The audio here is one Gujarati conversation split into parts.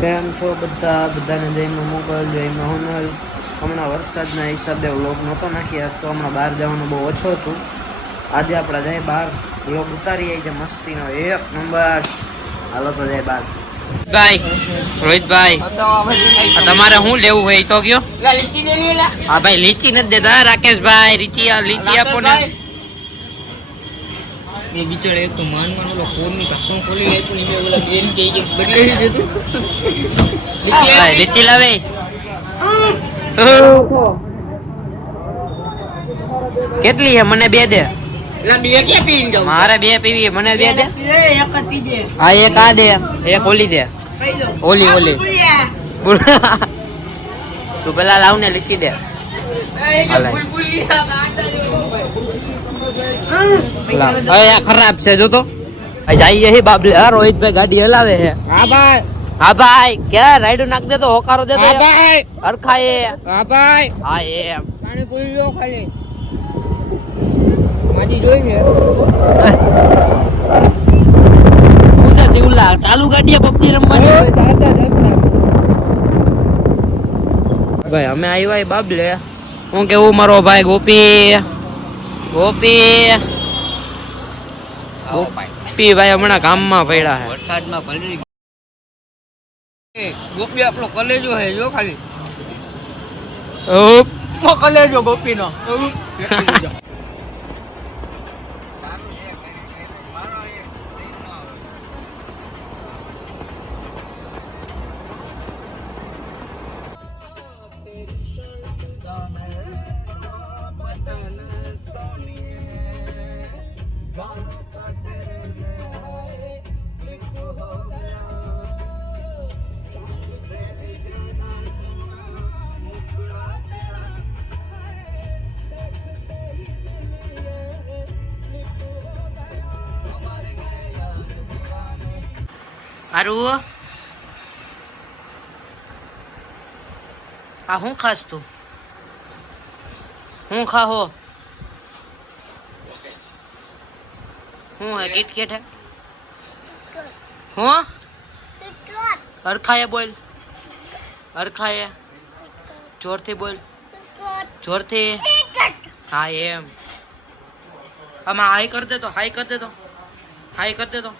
કેમ છો બધા? બધાને જયમાં મોકલ જયમાં હોનલ. હમણાં વરસાદના હિસાબે વ્લોગ નહોતો નાખ્યા આજ તો હમણાં બહાર જવાનું બહુ ઓછો હતું. આજે આપણે જાય બહાર વ્લોગ ઉતારી આવી છે મસ્તીનો એક નંબર. હાલો તો જાય બહાર. ભાઈ રોહિતભાઈ તમારે શું લેવું હોય એ તો કયો? હા ભાઈ લીચી નથી દેતા રાકેશભાઈ લીચી આ લીચી આપો ને. એ બિચારે એક તો માનમાં ઓલો ફોનની ઢાંકણું ખોલી આપ્યું ને ઓલા બેન કે કે બદલાઈ ભાઈ, લીચી લાવે. કેટલી છે? મને બે દે. એટલે બે કે પીને મારે બે પીવી મને બે દે. એક જ પીજે હા એક આ દે. એક ઓલી દે. ઓલી ઓલી. તું પેલા લાવ ને લીચી દે. હવે આ ખરાબ છે જો તો જઈએ હી બાબલે હા રોહિતભાઈ ગાડી હલાવે છે હા ભાઈ. હા ભાઈ. કે રાઈડો નાખ દે તો હોકારો દે તો ભાઈ. એ. હા ભાઈ. હા એમ. પાણી પૂરી લો ખાલી. માજી જોઈ મે હું જીવલા? ચાલુ ગાડીએ પબજી રમવાની હોય? દાદા દસતા ભાઈ અમે આવ્યા બાબલે હું કેવું મારો ભાઈ ગોપી? ગોપી? ગોપી ભાઈ હમણાં કામમાં પડ્યા છે. વરસાદમાં પલળી ગોપી આપણો કલેજો હે જો ખાલી. કલેજો ગોપીનો. હારું આ હું ખાસ તું? હું ખાહો? હું હે કિટકેટ હે હું? અરખાએ બોલ. અરખાએ જોરથી બોલ. જોરથી. હા, એમ. આમાં હાઈ કરી દે તો હાઈ કરી દે તો. હાઈ કરી દે તો.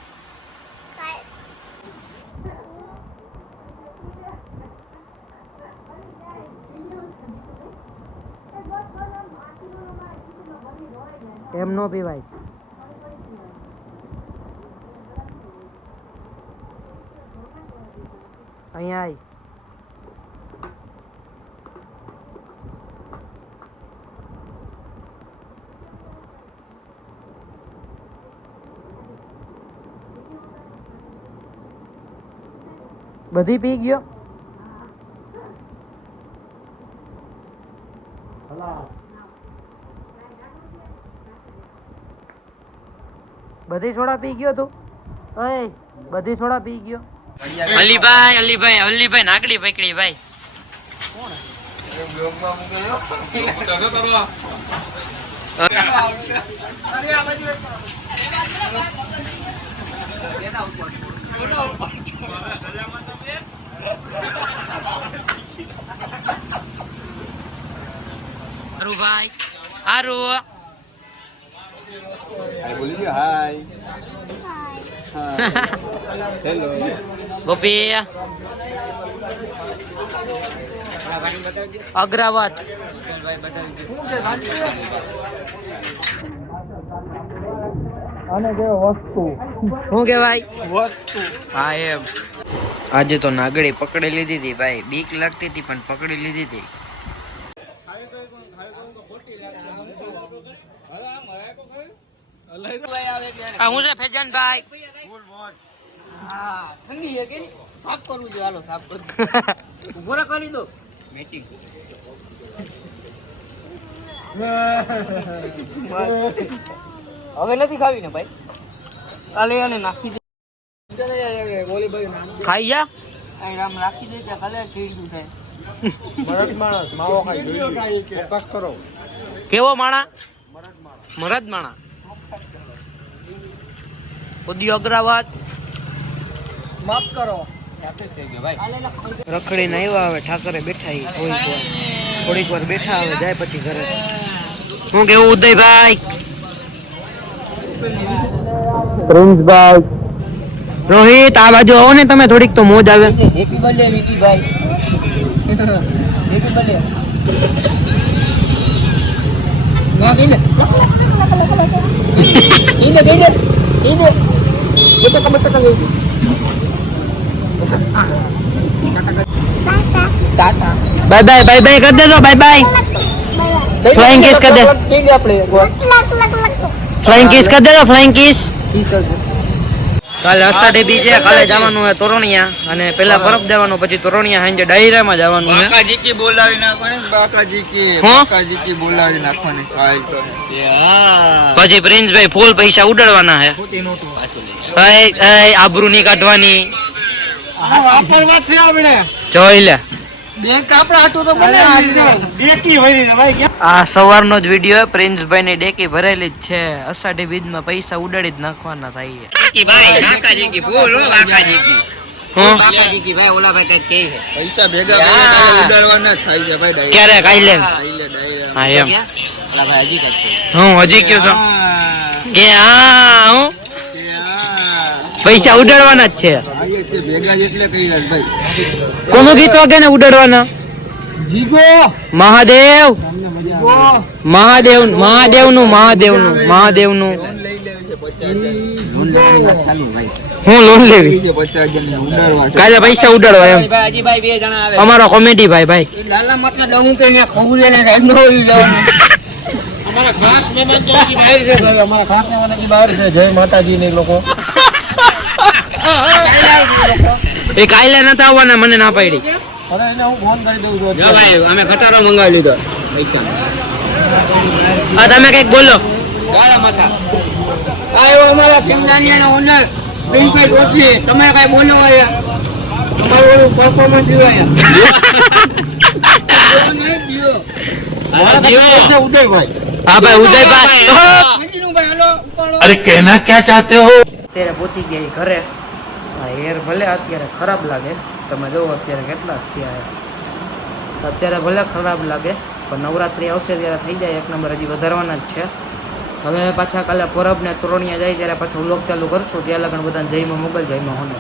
એમ નો પીવાય અહીંયા આવી બધી પી ગયો? બધી સોડા પી ગયો તું? અય બધી સોડા પી ગયો. અલીભાઈ અલીભાઈ અલીભાઈ, નાકડી પકડી, ભાઈ. હારું ભાઈ. હારું. ગોપી અગ્રાવત અને કેવો વસ્તુ. શું કેવાય વસ્તુ. હા એમ. આજે તો નાગડી પકડી લીધી હતી ભાઈ. બીક લાગતી હતી પણ પકડી લીધી હતી. હું છે ફેજાનભાઈ. હા ઠંડી છે કે સાફ કરવું જોઈએ હાલો સાફ કરું. ઊભો કરી દો મેટિંગ હવે નથી ખાવી ને ભાઈ કાલે અને નાખી દે ખાઈ જા આમ રાખી દે ત્યાં કાલે કીડું થાય કેવો માણા? મરદ માણા. ઉદ્યોગ અગ્રાવાદ. માફ કરો. રખડીને આવ્યા હવે ઠાકરે બેઠા થોડીક વાર થોડીક વાર બેઠા આવે જાય પછી ઘરે. હું કેવું ઉદયભાઈ? પ્રિન્સભાઈ. રોહિત આ બાજુ આવો ને તમે થોડીક તો મોજ આવે. હેપી બર્થડે વિકીભાઈ હેપી બર્થડે ના ગઈ ને ગઈ ને ગઈ ને ગઈ ને એ તો કમર ટકા ગઈ tata bye bye bye bye કરી દેજો બાય બાય Flying kiss કર દે. કઈ દે આપણે કાલે અષાઢી બી છે કાલે જવાનું હોય તોરણિયા. અને પેલા પરબ દેવાનું પછી તોરણિયા સાંજે ડાયરામાં જવાનું છે બાકાજી કી બોલાવી નાખવાની બાકાજી કી બાકાજી કી બોલાવી નાખવાની. પછી પ્રિન્સભાઈ ફૂલ પૈસા ઉડાડવાના હે. ભાઈ આબરૂ નહીં કાઢવાની. જોઈ લે. આ સવારનો જ વીડિયો પ્રિન્સભાઈ ની ડેકી ભરેલી જ છે. અષાઢી બીજમાં પૈસા ઉડાડી જ નાખવાના થાય હો બાકાજી કી હું બાકાજી ભાઈ ઓલા ભાઈ કઈ કે પૈસા ભેગા ભેગા ઉડાડવાના જ થાય છે ભાઈ ડાયરા. ક્યારે? કાલે ડાયરા, ડાયરા. હા એમ. ઓલા ભાઈ હજી હું હજી કયો છો? કે હા હા. પૈસા ઉડાડવાના જ છે. કોનું ગીત વાગે ને ઉડાડવાના? મહાદેવ. મહાદેવ મહાદેવનું મહાદેવનું મહાદેવનું હું લોન લેવી. કાલે પૈસા ઉડાડવા એમ. ભાઈ હજી ભાઈ બે જણા આવે અમારો કોમેડી ભાઈ ભાઈ અમારા ખાસ મહેમાન તો હજી બહાર છે ભાઈ. અમારા ખાસ મહેમાન બહાર છે. જય માતાજી ને લોકો. એ કાલે નતા આવવાના મને ના પાડી. અમે ખટારો મંગાવી લીધો. તમે કંઈક બોલો. અરે કહેના ક્યાં ચાહતે હો? ત્યારે પહોંચી ગયા ઘરે. આ હેર ભલે અત્યારે ખરાબ લાગે, તમે જુઓ અત્યારે કેટલા થયા અત્યારે ભલે ખરાબ લાગે, પણ નવરાત્રિ આવશે ત્યારે થઈ જાય, એક નંબર હજી વધારવાના જ છે. હવે પાછા કાલે પરબ ને તોરણિયા જાય, ત્યારે પાછું વ્લોગ ચાલુ કરશું, ત્યાં લગણ બધાને જયમાં મોકલ જયમાં હોને.